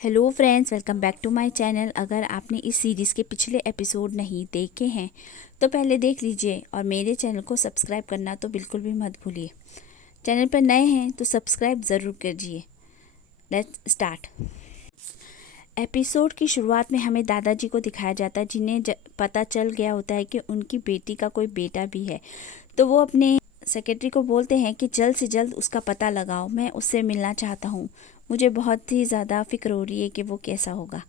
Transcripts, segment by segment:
Hello friends, welcome back to my channel. अगर आपने इस सीरीज़ के पिछले एपिसोड नहीं देखे हैं तो पहले देख लीजिए और मेरे चैनल को सब्सक्राइब करना तो बिल्कुल भी मत भूलिए। चैनल पर नए हैं तो सब्सक्राइब ज़रूर कीजिए। Let's start. एपिसोड की शुरुआत में हमें दादाजी को दिखाया जाता है जिन्हें पता चल गया होता है कि उनकी बेटी का कोई बेटा भी है। तो वो अपने सेक्रेटरी को बोलते हैं कि जल्द से जल्द उसका पता लगाओ, मैं उससे मिलना चाहता हूँ। मुझे बहुत ही ज़्यादा फिक्र हो रही है कि वो कैसा होगा।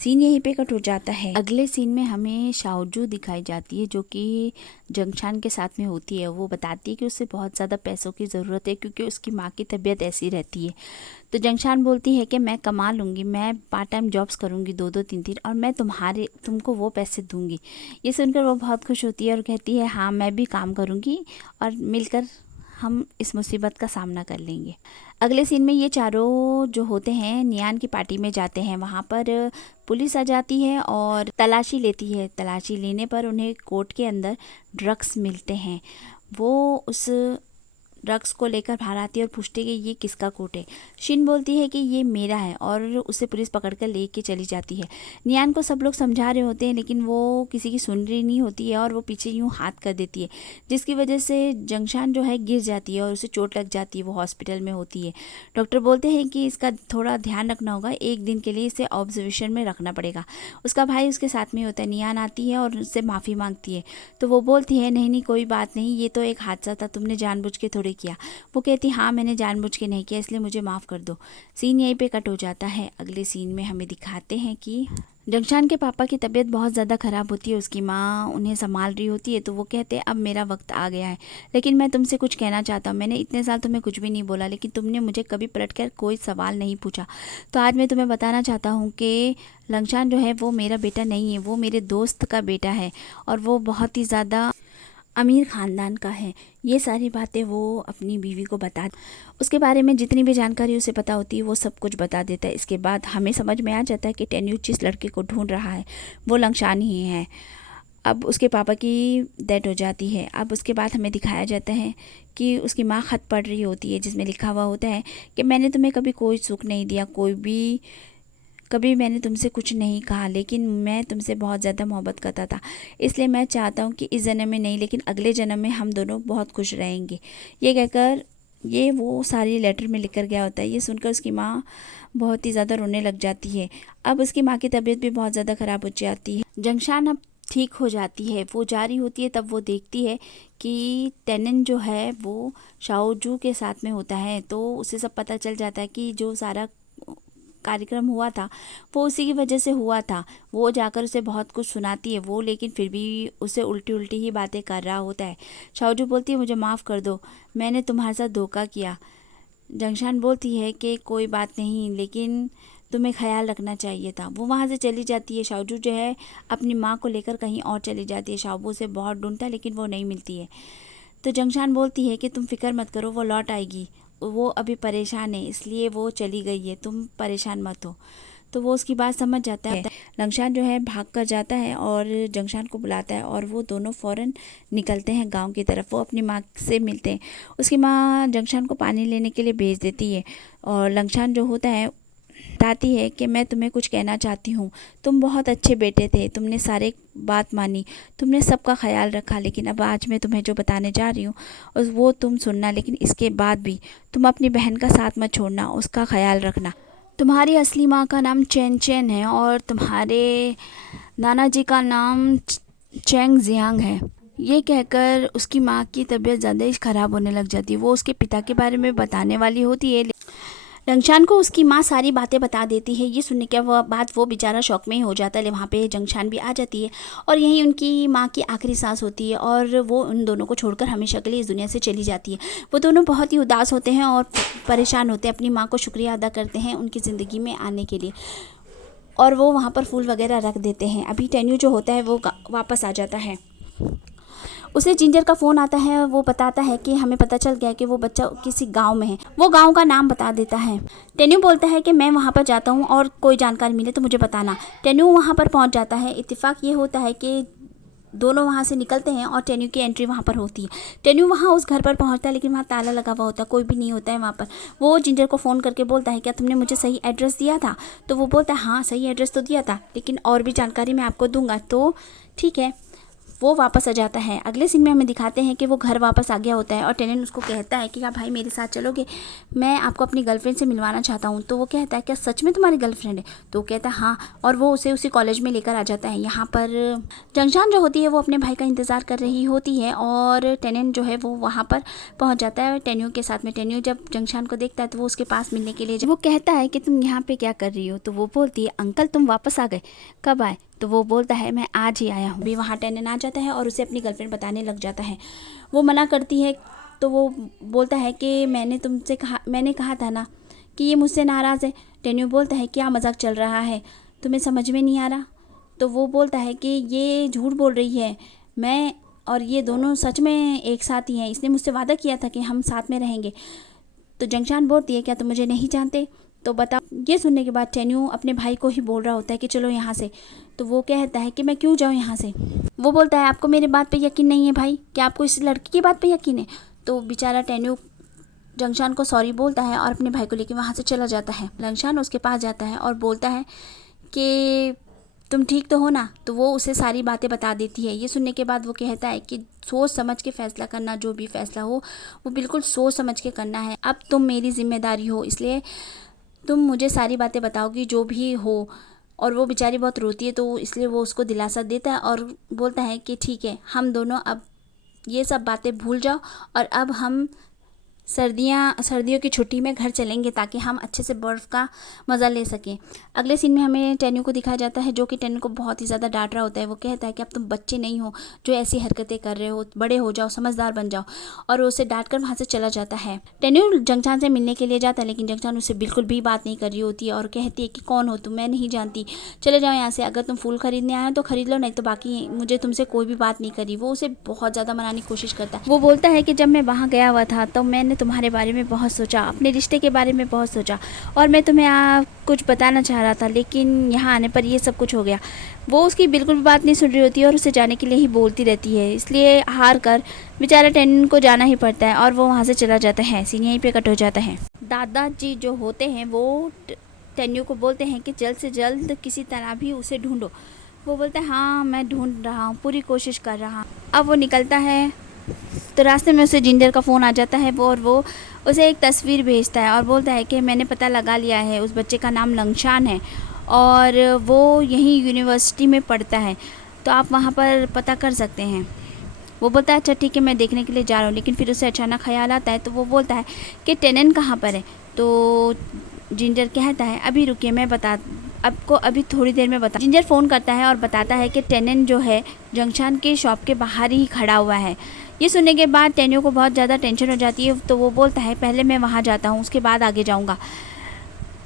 सीन यहीं पे कट हो जाता है। अगले सीन में हमें शाओजू दिखाई जाती है जो कि जंगशान के साथ में होती है। वो बताती है कि उसे बहुत ज़्यादा पैसों की ज़रूरत है क्योंकि उसकी माँ की तबीयत ऐसी रहती है। तो जंगशान बोलती है कि मैं कमा लूँगी, मैं पार्ट टाइम जॉब्स करूँगी 2-2 3-3 और मैं तुमको वो पैसे दूँगी। ये सुनकर वो बहुत खुश होती है और कहती है हाँ मैं भी काम करूँगी और मिलकर हम इस मुसीबत का सामना कर लेंगे। अगले सीन में ये चारों जो होते हैं नियान की पार्टी में जाते हैं। वहाँ पर पुलिस आ जाती है और तलाशी लेती है। तलाशी लेने पर उन्हें कोर्ट के अंदर ड्रग्स मिलते हैं। वो उस ड्रग्स को लेकर बाहर आती है और पूछती है कि ये किसका कोट है। शिन बोलती है कि ये मेरा है और उसे पुलिस पकड़कर लेके चली जाती है। नियान को सब लोग समझा रहे होते हैं लेकिन वो किसी की सुन रही नहीं होती है और वो पीछे यूँ हाथ कर देती है जिसकी वजह से जंगशान जो है गिर जाती है और उसे चोट लग जाती है। वो हॉस्पिटल में होती है। डॉक्टर बोलते हैं कि इसका थोड़ा ध्यान रखना होगा, एक दिन के लिए इसे ऑब्जर्वेशन में रखना पड़ेगा। उसका भाई उसके साथ में होता है। नियान आती है और उससे माफ़ी मांगती है तो वो बोलती है नहीं नहीं कोई बात नहीं, ये तो एक हादसा था, तुमने जानबूझ के थोड़ी किया। वो कहती हाँ मैंने जानबूझ के नहीं किया, इसलिए मुझे माफ़ कर दो। सीन यहीं पे कट हो जाता है। अगले सीन में हमें दिखाते हैं कि जंगशान के पापा की तबीयत बहुत ज़्यादा ख़राब होती है। उसकी माँ उन्हें संभाल रही होती है तो वो कहते हैं अब मेरा वक्त आ गया है, लेकिन मैं तुमसे कुछ कहना चाहता हूँ। मैंने इतने साल तुम्हें कुछ भी नहीं बोला लेकिन तुमने मुझे कभी पलट कर कोई सवाल नहीं पूछा। तो आज मैं तुम्हें बताना चाहता हूँ कि लंगशान जो है वो मेरा बेटा नहीं है, वो मेरे दोस्त का बेटा है और वो बहुत ही ज़्यादा अमीर ख़ानदान का है। ये सारी बातें वो अपनी बीवी को बता, उसके बारे में जितनी भी जानकारी उसे पता होती है वो सब कुछ बता देता है। इसके बाद हमें समझ में आ जाता है कि टेन्यू जिस लड़के को ढूंढ रहा है वो लंगशान ही है। अब उसके पापा की डेथ हो जाती है। अब उसके बाद हमें दिखाया जाता है कि उसकी माँ ख़त पढ़ रही होती है जिसमें लिखा हुआ होता है कि मैंने तुम्हें कभी कोई सुख नहीं दिया, कभी मैंने तुमसे कुछ नहीं कहा, लेकिन मैं तुमसे बहुत ज़्यादा मोहब्बत करता था। इसलिए मैं चाहता हूँ कि इस जन्म में नहीं लेकिन अगले जन्म में हम दोनों बहुत खुश रहेंगे। ये कहकर ये वो सारी लेटर में लिख कर गया होता है। ये सुनकर उसकी माँ बहुत ही ज़्यादा रोने लग जाती है। अब उसकी माँ की तबीयत भी बहुत ज़्यादा ख़राब हो जाती है। जंगशान अब ठीक हो जाती है। वो जा रही होती है तब वो देखती है कि टेनन जो है वो शाओजू के साथ में होता है। तो उसे सब पता चल जाता है कि जो सारा कार्यक्रम हुआ था वो उसी की वजह से हुआ था। वो जाकर उसे बहुत कुछ सुनाती है वो, लेकिन फिर भी उसे उल्टी उल्टी ही बातें कर रहा होता है। शाओजू बोलती है मुझे माफ़ कर दो, मैंने तुम्हारे साथ धोखा किया। जंगशान बोलती है कि कोई बात नहीं लेकिन तुम्हें ख्याल रखना चाहिए था। वो वहाँ से चली जाती है। शाओजू जो है अपनी माँ को लेकर कहीं और चली जाती है। शाओबू उसे बहुत ढूंढता है लेकिन वो नहीं मिलती है। तो जंगशान बोलती है कि तुम फिक्र मत करो, वो लौट आएगी, वो अभी परेशान है इसलिए वो चली गई है, तुम परेशान मत हो। तो वो उसकी बात समझ जाता है। लंगशान जो है भाग कर जाता है और जंगशान को बुलाता है और वो दोनों फ़ौरन निकलते हैं गांव की तरफ। वो अपनी माँ से मिलते हैं। उसकी माँ जंगशान को पानी लेने के लिए भेज देती है और लंगशान जो होता है बताती है कि मैं तुम्हें कुछ कहना चाहती हूँ। तुम बहुत अच्छे बेटे थे, तुमने सारे बात मानी, तुमने सबका ख्याल रखा, लेकिन अब आज मैं तुम्हें जो बताने जा रही हूँ वो तुम सुनना। लेकिन इसके बाद भी तुम अपनी बहन का साथ मत छोड़ना, उसका ख्याल रखना। तुम्हारी असली माँ का नाम चैन चैन है और तुम्हारे नाना जी का नाम चैंग जियांग है। ये कहकर उसकी माँ की तबीयत ज़्यादा ही ख़राब होने लग जाती है। वो उसके पिता के बारे में बताने वाली होती है। जंगशान को उसकी माँ सारी बातें बता देती है। ये सुनने के बाद वो बेचारा शौक में ही हो जाता है। वहाँ पे जंगशान भी आ जाती है और यही उनकी माँ की आखिरी सांस होती है और वो उन दोनों को छोड़कर हमेशा के लिए इस दुनिया से चली जाती है। वो दोनों बहुत ही उदास होते हैं और परेशान होते हैं। अपनी माँ को शुक्रिया अदा करते हैं उनकी ज़िंदगी में आने के लिए और वो वहाँ पर फूल वगैरह रख देते हैं। अभी टेन्यू जो होता है वो वापस आ जाता है। उसे जिंजर का फ़ोन आता है। वो बताता है कि हमें पता चल गया कि वो बच्चा किसी गांव में है। वो गांव का नाम बता देता है। टेन्यू बोलता है कि मैं वहां पर जाता हूं और कोई जानकारी मिले तो मुझे बताना। टेन्यू वहां पर पहुंच जाता है। इत्तेफाक ये होता है कि दोनों वहाँ से निकलते हैं और टेन्यू की एंट्री वहाँ पर होती है। टेन्यू वहाँ उस घर पर पहुँचता है, लेकिन वहाँ ताला लगा हुआ होता है, कोई भी नहीं होता है वहाँ पर। वो जिंजर को फ़ोन करके बोलता है क्या तुमने मुझे सही एड्रेस दिया था? तो वो बोलता है हाँ सही एड्रेस तो दिया था, लेकिन और भी जानकारी मैं आपको दूंगा। तो ठीक है, वो वापस आ जाता है। अगले सीन में हमें दिखाते हैं कि वो घर वापस आ गया होता है और टेनन उसको कहता है कि क्या भाई मेरे साथ चलोगे, मैं आपको अपनी गर्लफ्रेंड से मिलवाना चाहता हूँ। तो वो कहता है क्या सच में तुम्हारी गर्लफ्रेंड है? तो वो कहता है हाँ, और वो उसे उसी कॉलेज में लेकर आ जाता है। यहाँ पर जंगशान जो होती है वो अपने भाई का इंतज़ार कर रही होती है और टेनन जो है वो वहाँ पर पहुँच जाता है टेन्यू के साथ में। टेन्यू जब जंगशान को देखता है तो वो उसके पास मिलने के लिए वो कहता है कि तुम यहाँ पे क्या कर रही हो? तो वो बोलती है अंकल तुम वापस आ गए, कब आए? तो वो बोलता है मैं आज ही आया हूँ। भी वहाँ टेनन आ जाता है और उसे अपनी गर्लफ्रेंड बताने लग जाता है। वो मना करती है तो वो बोलता है कि मैंने कहा था ना कि ये मुझसे नाराज़ है। टेन्यू बोलता है क्या मजाक चल रहा है, तुम्हें समझ में नहीं आ रहा? तो वो बोलता है कि ये झूठ बोल रही है, मैं और ये दोनों सच में एक साथ ही हैं, इसने मुझसे वादा किया था कि हम साथ में रहेंगे। तो जंगशान बोलती है क्या तुम मुझे नहीं जानते? तो बताओ। ये सुनने के बाद टेन्यू अपने भाई को ही बोल रहा होता है कि चलो यहाँ से। तो वो कहता है कि मैं क्यों जाऊँ यहाँ से? वो बोलता है आपको मेरी बात पे यकीन नहीं है भाई, क्या आपको इस लड़की की बात पे यकीन है? तो बेचारा टेन्यू जंगशान को सॉरी बोलता है और अपने भाई को लेकर वहाँ से चला जाता है। जंगशान उसके पास जाता है और बोलता है कि तुम ठीक तो हो ना? तो वो उसे सारी बातें बता देती है। ये सुनने के बाद वो कहता है कि सोच समझ के फ़ैसला करना, जो भी फ़ैसला हो वो बिल्कुल सोच समझ के करना है। अब तुम मेरी जिम्मेदारी हो, इसलिए तुम मुझे सारी बातें बताओगी जो भी हो। और वो बेचारी बहुत रोती है तो इसलिए वो उसको दिलासा देता है और बोलता है कि ठीक है, हम दोनों अब ये सब बातें भूल जाओ और अब हम सर्दियों की छुट्टी में घर चलेंगे ताकि हम अच्छे से बर्फ़ का मज़ा ले सकें। अगले सीन में हमें टेन्यू को दिखाया जाता है जो कि टेन्यू को बहुत ही ज़्यादा डांट रहा होता है। वो कहता है कि अब तुम बच्चे नहीं हो जो ऐसी हरकतें कर रहे हो, बड़े हो जाओ, समझदार बन जाओ। और उसे डांट कर वहाँ से चला जाता है। टेन्यू जंगशान से मिलने के लिए जाता है, लेकिन जंगशान उससे बिल्कुल भी बात नहीं कर रही होती है और कहती है कि कौन हो तुम, मैं नहीं जानती, चले जाओ यहाँ से। अगर तुम फूल खरीदने आए हो तो खरीद लो, नहीं तो बाकी मुझे तुमसे कोई भी बात नहीं करी। वो उसे बहुत ज़्यादा मनाने की कोशिश करता है। वो बोलता है कि जब मैं वहाँ गया हुआ था तो मैंने तुम्हारे बारे में बहुत सोचा, अपने रिश्ते के बारे में बहुत सोचा और मैं तुम्हें कुछ बताना चाह रहा था, लेकिन यहाँ आने पर ये सब कुछ हो गया। वो उसकी बिल्कुल भी बात नहीं सुन रही होती है और उसे जाने के लिए ही बोलती रहती है। इसलिए हार कर बेचारा टेन्यू को जाना ही पड़ता है और वो वहाँ से चला जाता है। सीन यहीं पे कट हो जाता है। दादाजी जो होते हैं वो टेन्यू को बोलते हैं कि जल्द से जल्द किसी तरह भी उसे ढूंढो। वो बोलता है हाँ मैं ढूंढ रहा हूँ, पूरी कोशिश कर रहा हूँ। अब वो निकलता है तो रास्ते में उसे जिंजर का फ़ोन आ जाता है और वो उसे एक तस्वीर भेजता है और बोलता है कि मैंने पता लगा लिया है, उस बच्चे का नाम लंगशान है और वो यहीं यूनिवर्सिटी में पढ़ता है, तो आप वहाँ पर पता कर सकते हैं। वो बोलता है अच्छा ठीक है, मैं देखने के लिए जा रहा हूँ। लेकिन फिर उसे अचानक ख्याल आता है तो वो बोलता है कि टेनन कहाँ पर है? तो जिंजर कहता है अभी रुकिए, मैं आपको अभी थोड़ी देर में बता। जिंजर फ़ोन करता है और बताता है कि टेनन जो है जंगशान के शॉप के बाहर ही खड़ा हुआ है। ये सुनने के बाद टेन्यू को बहुत ज़्यादा टेंशन हो जाती है, तो वो बोलता है पहले मैं वहाँ जाता हूँ, उसके बाद आगे जाऊँगा।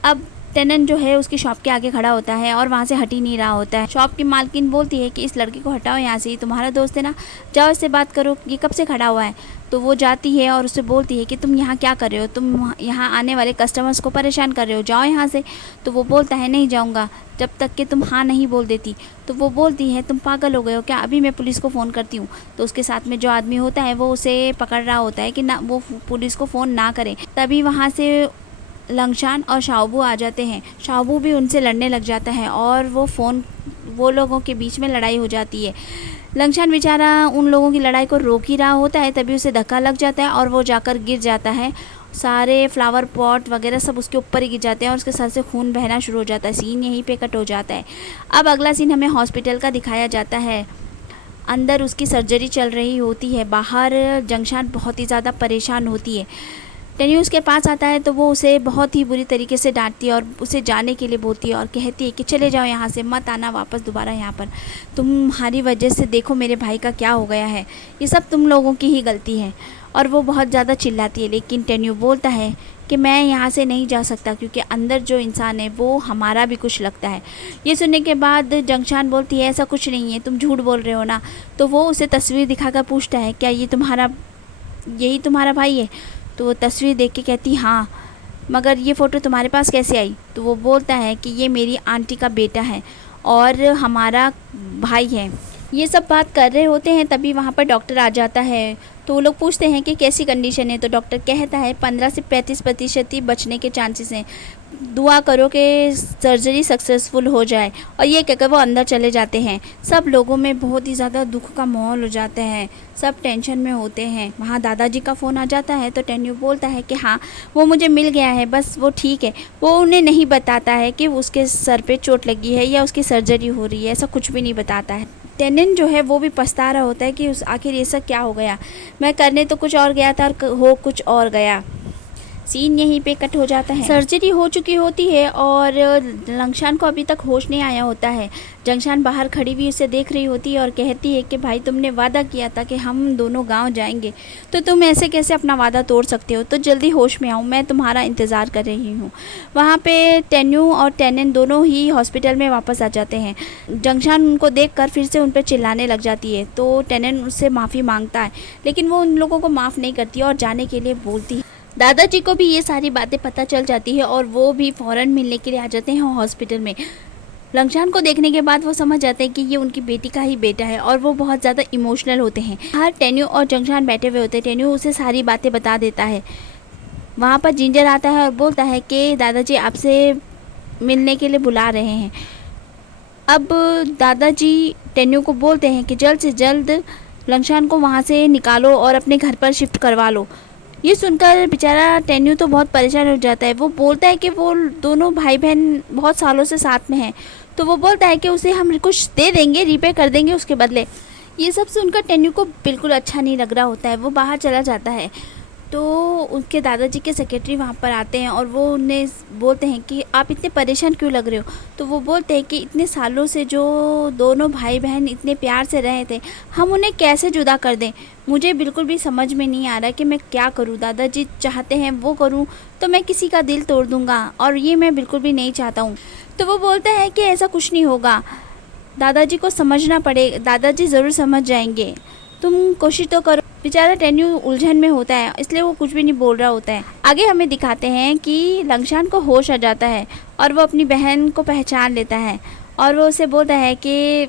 अब टेनन जो है उसकी शॉप के आगे खड़ा होता है और वहाँ से हट ही नहीं रहा होता है। शॉप की मालकिन बोलती है कि इस लड़के को हटाओ यहाँ से, तुम्हारा दोस्त है ना, जाओ इससे बात करो, ये कब से खड़ा हुआ है। तो वो जाती है और उससे बोलती है कि तुम यहाँ क्या कर रहे हो, तुम यहाँ आने वाले कस्टमर्स को परेशान कर रहे हो, जाओ यहाँ से। तो वो बोलता है नहीं जाऊँगा जब तक कि तुम हाँ नहीं बोल देती। तो वो बोलती है तुम पागल हो गए हो क्या, अभी मैं पुलिस को फ़ोन करती हूँ। तो उसके साथ में जो आदमी होता है वो उसे पकड़ रहा होता है कि ना वो पुलिस को फ़ोन ना करे। तभी वहाँ से लंगशान और शाओबू आ जाते हैं। शाओबू भी उनसे लड़ने लग जाता है और वो लोगों के बीच में लड़ाई हो जाती है। लंगशान बेचारा उन लोगों की लड़ाई को रोक ही रहा होता है, तभी उसे धक्का लग जाता है और वो जाकर गिर जाता है। सारे फ्लावर पॉट वगैरह सब उसके ऊपर ही गिर जाते हैं और उसके सर से खून बहना शुरू हो जाता है। सीन यहीं पे कट हो जाता है। अब अगला सीन हमें हॉस्पिटल का दिखाया जाता है। अंदर उसकी सर्जरी चल रही होती है, बाहर जंगशान बहुत ही ज़्यादा परेशान होती है। टेन्यू उसके पास आता है तो वो उसे बहुत ही बुरी तरीके से डांटती है और उसे जाने के लिए बोलती है और कहती है कि चले जाओ यहाँ से, मत आना वापस दोबारा यहाँ पर, तुम्हारी वजह से देखो मेरे भाई का क्या हो गया है, ये सब तुम लोगों की ही गलती है। और वो बहुत ज़्यादा चिल्लाती है, लेकिन टेन्यू बोलता है कि मैं यहाँ से नहीं जा सकता क्योंकि अंदर जो इंसान है वो हमारा भी कुछ लगता है। ये सुनने के बाद जंगशान बोलती है ऐसा कुछ नहीं है, तुम झूठ बोल रहे हो ना। तो वो उसे तस्वीर दिखाकर पूछता है क्या यही तुम्हारा भाई है? तो वो तस्वीर देख के कहती हाँ, मगर ये फ़ोटो तुम्हारे पास कैसे आई? तो वो बोलता है कि ये मेरी आंटी का बेटा है और हमारा भाई है। ये सब बात कर रहे होते हैं तभी वहाँ पर डॉक्टर आ जाता है। तो वो लोग पूछते हैं कि कैसी कंडीशन है, तो डॉक्टर कहता है 15 से 35% ही बचने के चांसेस हैं, दुआ करो कि सर्जरी सक्सेसफुल हो जाए। और ये कहकर वो अंदर चले जाते हैं। सब लोगों में बहुत ही ज़्यादा दुख का माहौल हो जाता है, सब टेंशन में होते हैं। वहाँ दादाजी का फ़ोन आ जाता है तो टेन्यू बोलता है कि हाँ वो मुझे मिल गया है, बस वो ठीक है। वो उन्हें नहीं बताता है कि उसके सर पे चोट लगी है या उसकी सर्जरी हो रही है, ऐसा कुछ भी नहीं बताता है। टेनिन जो है वो भी पछता रहा होता है कि उस आखिर ये सब क्या हो गया, मैं करने तो कुछ और गया था और हो कुछ और गया। सीन यहीं पे कट हो जाता है। सर्जरी हो चुकी होती है और लंगशान को अभी तक होश नहीं आया होता है। जंगशान बाहर खड़ी हुई उसे देख रही होती है और कहती है कि भाई तुमने वादा किया था कि हम दोनों गांव जाएंगे, तो तुम ऐसे कैसे अपना वादा तोड़ सकते हो, तो जल्दी होश में आओ, मैं तुम्हारा इंतज़ार कर रही हूँ। वहाँ पे टेन्यू और टेनिन दोनों ही हॉस्पिटल में वापस आ जाते हैं। जंगशान उनको देखकर फिर से उन पर चिल्लाने लग जाती है, तो टेनिन उससे माफ़ी मांगता है, लेकिन वो उन लोगों को माफ़ नहीं करती और जाने के लिए बोलती है। दादाजी को भी ये सारी बातें पता चल जाती है और वो भी फ़ौरन मिलने के लिए आ जाते हैं हॉस्पिटल में। लंगशान को देखने के बाद वो समझ जाते हैं कि ये उनकी बेटी का ही बेटा है और वो बहुत ज़्यादा इमोशनल होते हैं। बाहर टेन्यू और जंगशान बैठे हुए होते हैं। टेन्यू उसे सारी बातें बता देता है। वहाँ पर जिंजर आता है और बोलता है कि दादाजी आपसे मिलने के लिए बुला रहे हैं। अब दादाजी टेन्यू को बोलते हैं कि जल्द से जल्द लंगशान को वहाँ से निकालो और अपने घर पर शिफ्ट करवा लो। ये सुनकर बेचारा टेन्यू तो बहुत परेशान हो जाता है। वो बोलता है कि वो दोनों भाई बहन बहुत सालों से साथ में हैं, तो वो बोलता है कि उसे हम कुछ दे देंगे, रिपे कर देंगे उसके बदले। ये सब सुनकर टेन्यू को बिल्कुल अच्छा नहीं लग रहा होता है। वो बाहर चला जाता है तो उनके दादाजी के सेक्रेटरी वहाँ पर आते हैं और वो उन्हें बोलते हैं कि आप इतने परेशान क्यों लग रहे हो। तो वो बोलते हैं कि इतने सालों से जो दोनों भाई बहन इतने प्यार से रहे थे, हम उन्हें कैसे जुदा कर दें। मुझे बिल्कुल भी समझ में नहीं आ रहा कि मैं क्या करूं। दादाजी चाहते हैं वो करूं तो मैं किसी का दिल तोड़ दूंगा और ये मैं बिल्कुल भी नहीं चाहता हूं। तो वो बोलते हैं कि ऐसा कुछ नहीं होगा, दादाजी को समझना पड़ेगा, दादाजी ज़रूर समझ जाएंगे, तुम कोशिश तो करो। बेचारा टेन्यू उलझन में होता है, इसलिए वो कुछ भी नहीं बोल रहा होता है। आगे हमें दिखाते हैं कि लंगशान को होश आ जाता है और वो अपनी बहन को पहचान लेता है और वो उसे बोलता है कि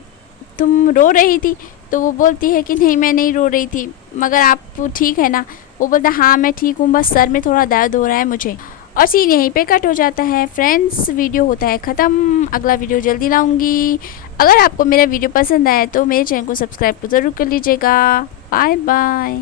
तुम रो रही थी। तो वो बोलती है कि नहीं मैं नहीं रो रही थी, मगर आप ठीक है ना। वो बोलता है हाँ मैं ठीक हूँ, बस सर में थोड़ा दर्द हो रहा है मुझे। और सीन यहीं पे कट हो जाता है। फ्रेंड्स वीडियो होता है ख़त्म। अगला वीडियो जल्दी लाऊंगी। अगर आपको मेरा वीडियो पसंद आया तो मेरे चैनल को सब्सक्राइब तो ज़रूर कर लीजिएगा। Bye bye.